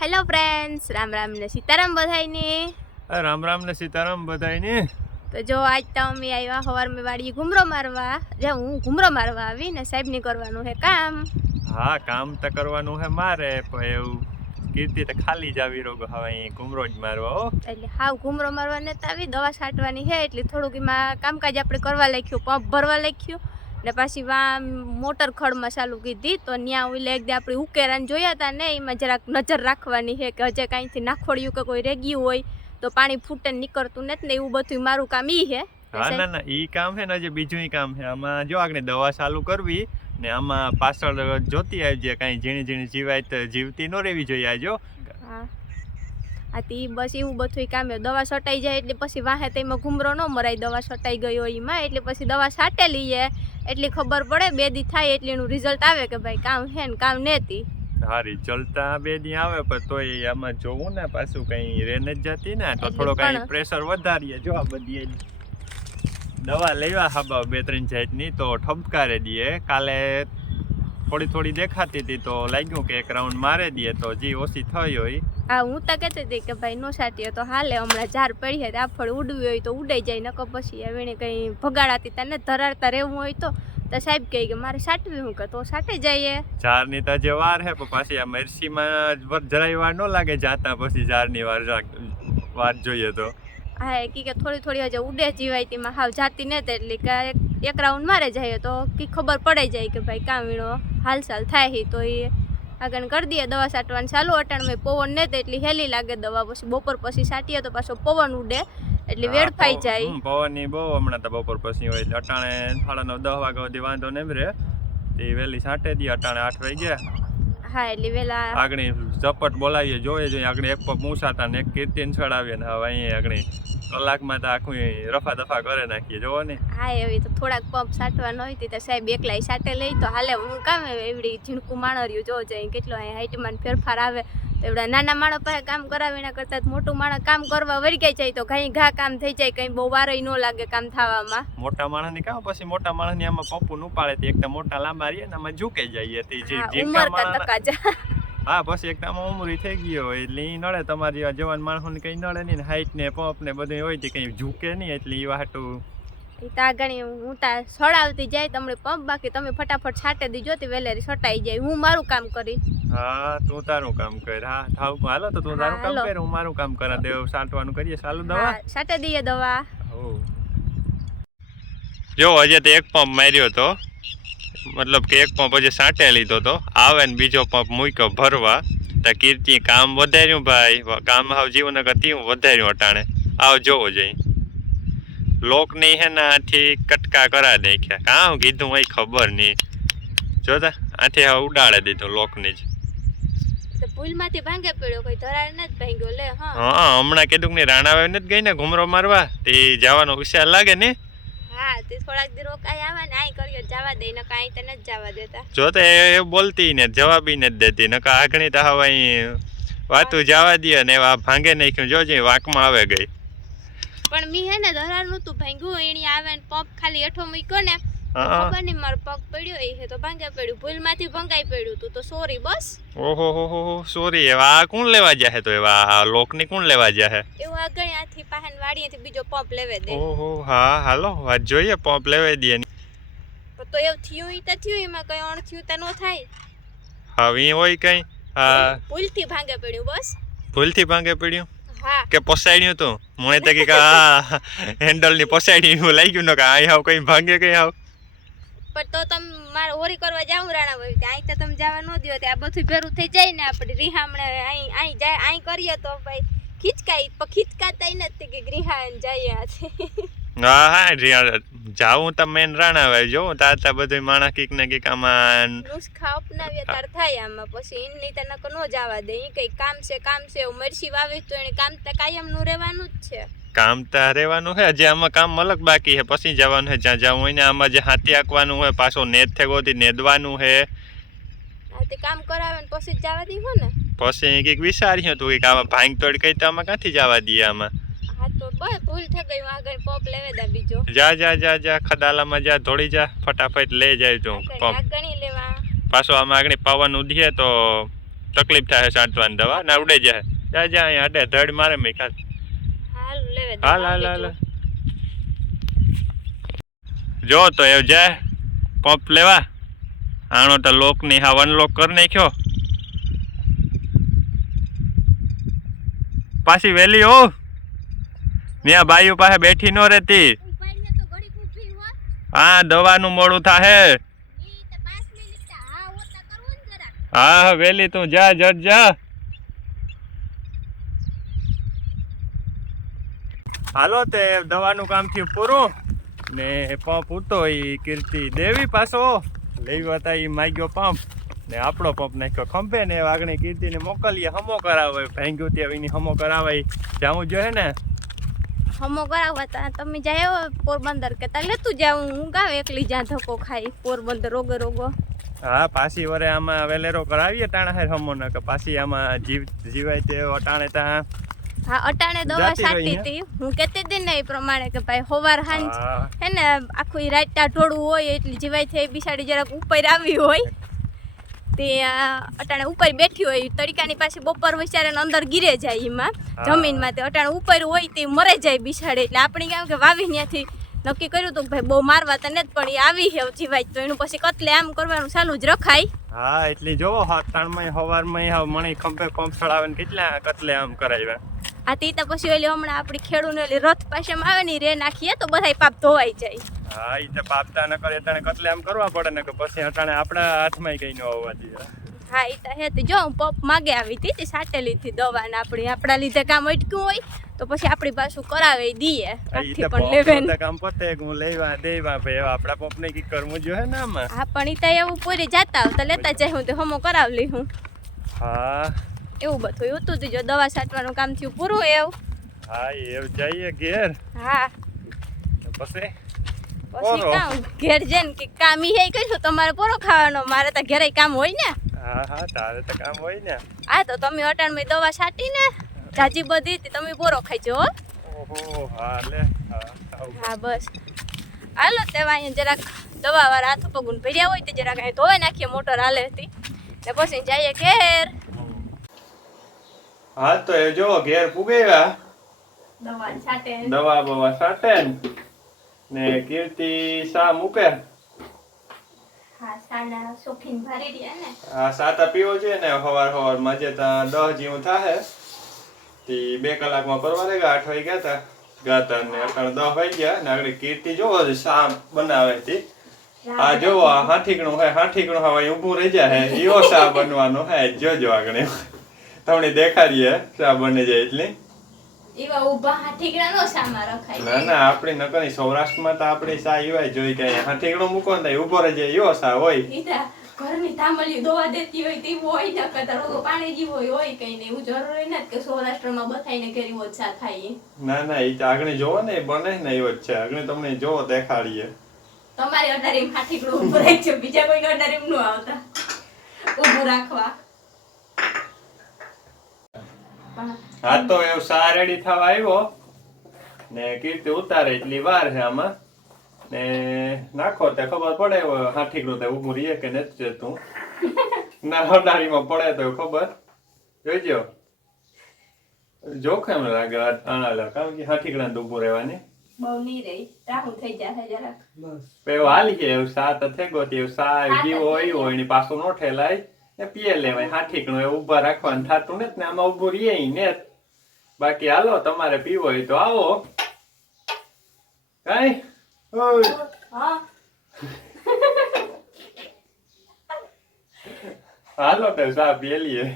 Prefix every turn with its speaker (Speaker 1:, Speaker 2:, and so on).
Speaker 1: Hello friends Ram Ram ને સીતારામ બધાયને.
Speaker 2: આ રામ રામ ને સીતારામ બધાયને.
Speaker 1: તો જો આજ તો અમે આવ્યા સવાર મેં વાડીએ ઘુમરો મારવા. જે હું ઘુમરો મારવા આવી ને સાહેબની કરવાનું હે કામ.
Speaker 2: હા કામ તો કરવાનું હે મારે પણ એવું કીર્તિ તો ખાલી જ આવી રોગ હવે અહીં ઘુમરો જ મારવા હો.
Speaker 1: એટલે હાવ ઘુમરો મારવા ને તો આવી દવા છાંટવાની છે એટલે થોડુંક એમાં કામકાજ આપણે કરવા લખ્યું પંપ ભરવા લખ્યું ને પાછી વા મોટર ખડમાં ચાલુ કીધી તો ત્યાં ઓલે એક દી આપણે ઉકેરાને જોયા હતા ને એમાં જરાક નજર રાખવાની છે કે હજે કાંઈથી નાખોડ્યું કે કોઈ રેગ્યું હોય તો પાણી ફૂટે ને નીકળતું નથી ને એવું બધું મારું કામ ઈ છે.
Speaker 2: હા ના ના ઈ કામ હે ને જે બીજું ઈ કામ હે આમાં જો આગળ દવા ચાલુ કરવી ને આમાં પાછળ જોતી આવી જાય કાંઈ ઝીણી ઝીણી જીવાય તો જીવતી ન રહેવી જોઈએ આ જો
Speaker 1: હા. આ તી બસ એવું બધું કામ છે. દવા છટાઈ જાય એટલે પછી વાહે તેમાં ઘૂમરો ન મરાય. દવા છટાઈ ગયો એમાં એટલે પછી દવા છાંટેલી છે. એટલી ખબર પડે બે દી થાય એટલે એનું રિઝલ્ટ આવે કે ભાઈ કામ હે ને કામ નેતી.
Speaker 2: હારી ચલતા બે દી આવે પણ તોય આમાં જોવું ને પાછું કઈ રેન જ જતી ને તો થોડો કઈ પ્રેશર વધારીએ. જો આ બધી દવા લેવા હાબા બે ત્રણ જાતની તો ઠપકારે દઈએ કાલે થોડી થોડી દેખાતી હતી તો લાગ્યું કે એક રાઉન્ડ મારે દઈએ તો જે ઓછી થઈ હોય.
Speaker 1: હા હું તો કહેતી હતી કે ભાઈ નો સાટી તો હાલે હમણાં ઝાર પડી છે આફળ ઉડવી હોય તો ઉડાઈ જાય નકર પછી હવે એને કંઈ ભગાડાતી તને ધરાડતા રહેવું હોય તો. તો સાહેબ કહે કે મારે સાટવી હું કે તો સાટી જઈએ.
Speaker 2: ઝારની તો જે વાર હે પણ પાછી આ મરસીમાં જરાય વાર ન લાગે જાતા પછી ઝારની વાર વાત જોઈએ તો.
Speaker 1: હા એ કી કે થોડી થોડી હજે ઉડે જીવાય તેમાં. હાવ જાતી ને એટલે કે એક- રાઉન્ડ મારે જઈએ તો કે ખબર પડી જાય કે ભાઈ કામ વીણો હાલચાલ થાય હી તો એ આગળ કરી દઈએ દવા છાંટવાનું ચાલુ. અટાણમાં પવન ને એટલી હેલી લાગે દવા પછી. બપોર પછી છાંટીએ તો પાછો પવન ઉડે એટલે વેડફાઈ
Speaker 2: ફાઈ
Speaker 1: જાય.
Speaker 2: પવન પવનની બહુ હમણાં તો બપોર પછી હોય અટાણે સાડા નવ દસ વાગ્યા સુધી વાંધો નહીં રહે એ વહેલી સાટે દી અટાણે આઠ વાગ્યા.
Speaker 1: હા એટલે વેલા
Speaker 2: આગળ ઝપટ બોલાવીએ જોઈએ જોઈએ આગળ એક પગ મૂસાતા ને એક કીર્તિન ચડાવીએ ને હવે અહીંયા આગળ કલાકમાં તો આખું રફા દફા કરે નાખીએ જોવો ને.
Speaker 1: હા એવી તો થોડાક પંપ સાટવાનો હોય તે સાહેબ એકલાય સાટે લઈ તો હાલે હું કામ એવડી ઝીણકું માણર્યું જોવો જાય કેટલો અહીં હાઈટમાં ફેરફાર આવે. એવડા નાના માણસ પાસે કામ કરાવીને કરતા કરતાં મોટું માણસ કામ કરવા વળી જાય તો કઈ ઘા કામ થઈ જાય કઈ બહુ વારે ન લાગે કામ થવામાં.
Speaker 2: મોટા માણસની કામ પછી મોટા માણસની આમાં પંપુ ઉપાડે તે એક તો મોટા લાંબા રહીએ ને આમાં ઝૂકે જઈએ તે જે
Speaker 1: ઉંમર કા
Speaker 2: માણસ હા પછી એક આમાં ઉમરી થઈ ગયો હોય એટલે ઈ નડે તમારી જવાન માણસોને કઈ નડે નહીં હાઈટ ને પંપ ને બધું હોય તે કઈ ઝૂકે નહીં એટલે એ વાટું
Speaker 1: એ તા હું તા સડાવતી જાય તમને પંપ બાકી તમે ફટાફટ છાટે દીજો તે વેલેરી છટાઈ જાય. હું મારું કામ કરી.
Speaker 2: હા તું તારું કામ કર. હા થાવ હાલો તો તું તારું કામ કર હું મારું કામ કરા દેવ સાંટવાનું કરીએ. ચાલુ દવા?
Speaker 1: હા દઈએ દવા.
Speaker 2: જો હજે તો એક પંપ માર્યો તો મતલબ કે એક પંપ હજી સાટે લીધો તો આવે ને બીજો પંપ મૂક્યો ભરવા. તો કીર્તિ કામ વધાર્યું ભાઈ. કામ હાવ જીવન તીવું વધાર્યું અટાણે. આવ જોવો જઈ. લોકની હે ને આથી કટકા કરા નાખ્યા. હું કીધું હોય ખબર નહીં. જોતા આથી હવે ઉડાડે દીધું લોકની જ.
Speaker 1: તો ભૂલમાંથી ભાંગે પડ્યો કોઈ ધરાડ નથી ભાંગ્યો લે હા.
Speaker 2: હા હમણાં કીધું કે રાણાભાઈ નથી ગઈ ને ઘુમરો મારવા? તે જવાનો હોશિયાર લાગે ને?
Speaker 1: હા તે થોડાક દી રોકાઈ આવે ને આઈ કર્યો જવા દે ને કાંઈ તને જ જવા દેતા.
Speaker 2: જો તો એ બોલતી ને જવાબી નથી દેતી નકા આગણી તો હવે વાતું જવા દે ને એવા ભાંગે નાખ્યું જોજે વાંકમાં આવે ગઈ.
Speaker 1: પણ મી હે ને ધરાડનું તું ભાંગ્યું એણી આવે ને પગ ખાલી એઠો મૂક્યો ને ખબર નહીં મારો પગ પડ્યો એ હે તો ભાંગે પડ્યું. ભૂલમાંથી ભંગાઈ પડ્યું તું તો સોરી બસ.
Speaker 2: ઓહો હો હો હો સોરી એવા કોણ લેવા જાહે તો એવા લોક લોકની કોણ લેવા જાહે
Speaker 1: એવું આગળ આથી પાહન વાડીએથી બીજો પંપ લેવે દે.
Speaker 2: ઓહો હા હાલો વાત જોઈએ પંપ લેવા દે
Speaker 1: તો એવું થયું ઈ તો થયું એમાં કઈ અણ થયું તો નો થાય.
Speaker 2: હવે હોય કઈ.
Speaker 1: ભૂલથી ભાંગે પડ્યું બસ.
Speaker 2: ભૂલથી ભાંગે પડ્યું? કે પસાડ્યું તું? મને તો કે આ હેન્ડલની પસાડ્યું એવું લાગ્યું ને કે અહીં આવ કઈ ભાંગે કઈ આવ
Speaker 1: પણ તો તમે મારે હોરી કરવા જાઉં રાણા ભાઈ. અહીં તો તમે જવા ન દો આ બધું ભેરું થઈ જાય ને આપણે રીહામણે અહીં અહીં જાય અહીં કરીએ તો ભાઈ ખીચકાઈ પણ ખીચકાતા નથી કે ગ્રીહા જઈએ આથી
Speaker 2: હા હા જાઉં તો મેન રાણા જો તાતા બધું માણા કીક ને કીક આમાં
Speaker 1: નુસ્ખા અપનાવીએ તાર થાય આમાં. પછી એની તો નકો ન જવા દે. એ કઈ કામ છે કામ છે મરસી વાવી તો એને કામ તો કાયમનું રહેવાનું જ છે.
Speaker 2: કામ તો રહેવાનું છે હજી આમાં કામ અલગ બાકી છે. પછી જવાનું છે જ્યાં જવું હોય ને આમાં જે હાથી આંકવાનું હોય પાછો નેદ થેગોથી નેદવાનું છે.
Speaker 1: કામ કરાવે ને પછી જ જવા દીધો ને.
Speaker 2: પછી કંઈક વિચાર્યું હતું કે આમાં ભાંગ તોડ કઈ તો આમાં ક્યાંથી જવા દઈએ આમાં?
Speaker 1: હા ભૂલ થઈ ગઈ આગળ પંપ લેવે દા બીજો.
Speaker 2: જા જા જા જા ખદાલામાં જા ધોળી જા ફટાફટ લઈ જાય તું પંપ
Speaker 1: લેવા.
Speaker 2: પાછો આમાં આગળ પવન ઉધીએ તો તકલીફ થાય સાંટવાની દવા ના ઉડે જાય. જા જા અહીંયા અડે ધડ મારે મેં ખાસ.
Speaker 1: હાલ લેવે
Speaker 2: હાલ હાલ હાલ.
Speaker 1: જો.
Speaker 2: તો એ જાય પંપ લેવા. આણો તો લોકની હા વન લોક કરી નાખ્યો. પાછી વેલી હો. ત્યાં ભાઈ પાસે બેઠી ન રહેતી.
Speaker 1: હા.
Speaker 2: દવાનું મોડું થાહે.
Speaker 1: તો હા
Speaker 2: વેલી તું જા જટ જા. હાલો તે દવાનું કામ થયું પૂરું. ને પંપ ઉતો ઈ કીર્તિ દેવી પાછો. લેવી હતા એ માગ્યો પંપ. ને આપણો પંપ નાખ્યો ખંભે ને વાગણી કીર્તિને મોકલીએ હમો કરાવે ભાંગ્યું ત્યાં એની હમો કરાવાય. જાવું જોઈએ ને
Speaker 1: હમો કરાવવા તા. તમે જાય પોરબંદર કે તા લેતું જાઉં હું ગાવ એકલી જ્યાં ધક્કો ખાઈ પોરબંદર રોગે રોગો?
Speaker 2: હા પાછી વરે આમાં વેલેરો કરાવીએ ટાણા હેર હમો ન કે પાછી આમાં જીવ જીવાય તે અટાણે ત્યાં
Speaker 1: હા અટાણે દવા છાંટી હતી હું કહેતી હતી ને એ પ્રમાણે કે ભાઈ હોવાર હાંજ
Speaker 2: હે.
Speaker 1: ને આખું રાતના ઢોળું હોય એટલી જીવાય થઈ બિસાડી જરાક ઉપર આવી હોય. તે અટાણે ઉપર બેઠી હોય તડકાની પાસે બપોર વિચારે અંદર ગીરે જાય એમાં. જમીનમાં તે અટાણે ઉપર હોય તે મરે જાય બિસાડે એટલે આપણે કેમ કે વાવી ત્યાંથી નક્કી કર્યું હતું કે ભાઈ બહુ મારવા તને જ પણ એ આવી હે જીવાય તો એનું પછી કતલે આમ કરવાનું ચાલુ જ રખાય.
Speaker 2: હા એટલે જોવો હાથ તાણમાં હવારમાં હાવ મણી ખંભે પંપ ચડાવે ને કેટલા કતલે આમ કરાવ્યા
Speaker 1: આ તીતા પછી ઓલી હમણાં આપણી ખેડૂને ઓલી રથ પાસે આવે ને રે નાખીએ તો બધા પાપ ધોવાઈ જાય.
Speaker 2: હા એ તો પાપતા ન કરે તને કતલે આમ કરવા પડે ને કે પછી અટાણે આપણા હાથમાં કઈ ન હોવા દે.
Speaker 1: હા એ તો હે તે જો હું પપ માગે આવી હતી તે સાટેલી થી દવા ને આપણી આપણા લીધે કામ અટક્યું હોય તો પછી આપણી પાછું કરાવે દઈએ. પણ લેવે
Speaker 2: કામ પતે હું લેવા દેવા ભાઈ આપણા પંપ ને કી કરવું જોઈએ ને આમાં.
Speaker 1: હા પણ ઈ તો એવું પૂરી જાતા તો લેતા જાય હું તો હમો કરાવ લી હું.
Speaker 2: હા.
Speaker 1: એવું બધું હતું જો દવા છાંટવાનું કામ થયું પૂરું એવું.
Speaker 2: હા એવું જઈએ ઘેર.
Speaker 1: હા.
Speaker 2: પછી?
Speaker 1: પછી કામ ઘેર જઈને કે કામ ઈ હે કહીશું તમારે પૂરો ખાવાનો મારે તો ઘરે કામ હોય ને.
Speaker 2: હા હા તારે તો કામ હોય ને.
Speaker 1: આ તો તમે અટાણમાં દવા છાંટી ને જાજી બધી હતી તમે બોરો ખાઈજો હો.
Speaker 2: ઓહો હા લે હા
Speaker 1: બસ. હાલો તેવા અહીંયા જરાક દવા વાળા હાથ પગુન ભર્યા હોય તે જરાક અહીં ધોવાઈ નાખીએ મોટર હાલે હતી. ને પછી જઈએ ઘેર.
Speaker 2: હા તો એ જો ઘેર પુગેવા
Speaker 1: દવા છાટે.
Speaker 2: દવા બવા છાટે ને. ને કીર્તિ શા મૂકે.
Speaker 1: હા
Speaker 2: સાતા પીવો છે ને સવાર ત્યાં દહ જેવું થાય તે બે કલાકમાં પરવારે ગયા આઠ વાગે ગયા તા. ગાતા ને અટાણે દસ વાગી ગયા ને આગળ કીર્તિ જોવો છે શા બનાવે હતી આ જોવો આ હાથીકણું હે હાઠીકણું હવે ઊભું રહી જાય હે. એવો શા બનવાનો હે જોજો આગળ તમને દેખાડીએ શા બની જાય એટલી.
Speaker 1: એવા ઊભા હાથીકડા નો સામા રખાય.
Speaker 2: ના ના આપણી નકરી સૌરાષ્ટ્રમાં તો આપણે સા ઈવાય જોઈ કે હાથીગડો મૂકો ને ઊભો રહી જાય ઈવો હોય.
Speaker 1: ઈતા ઘરની તામલી દોવા દેતી હોય તે હોય ન કતર ઓલો પાણી જીવ હોય હોય કઈ નહીં એવું જરૂરી નથી કે સૌરાષ્ટ્રમાં બથાઈને ઘેરી ઓછા થાય
Speaker 2: ના ના એ તો આગળ જોવો ને એ બને ને એવો જ છે. આગળ તમને જોવો દેખાડીએ.
Speaker 1: તમારી અડારીમ ઊભો રહે છે બીજા કોઈ અડારીમનું આવતા. ઊભું રાખવા.
Speaker 2: હા તો એ સારેડી થવા આવ્યો. ને કીર્તિ ઉતારે એટલી વાર છે આમાં. ને નાખો તે ખબર પડે હવે ગ્રોતે તે ઊભું રહીએ કે નથી જતું. ના હડારીમાં પડે તો ખબર. જોઈજો. જોખમ લાગે આ લાગે કારણ કે હાથીકડા તો ઊભું રહેવાની.
Speaker 1: બહુ નહીં રહી. રાહું થઈ જાય જરાક.
Speaker 2: એવું હાલી કે એવું સા તો ગોતી ગયો એવું સા જીવો હોય હોય એની પાછું નો ઠેલાય. ને પીએ લેવાય હાથી એવું ઊભા રાખવાનું થતું ને આમાં ઊભું રહીએ ને બાકી હાલો તમારે પીવો હોય તો આવો. કઈ?
Speaker 1: હા.
Speaker 2: હાલો તો સા પીએ લઈએ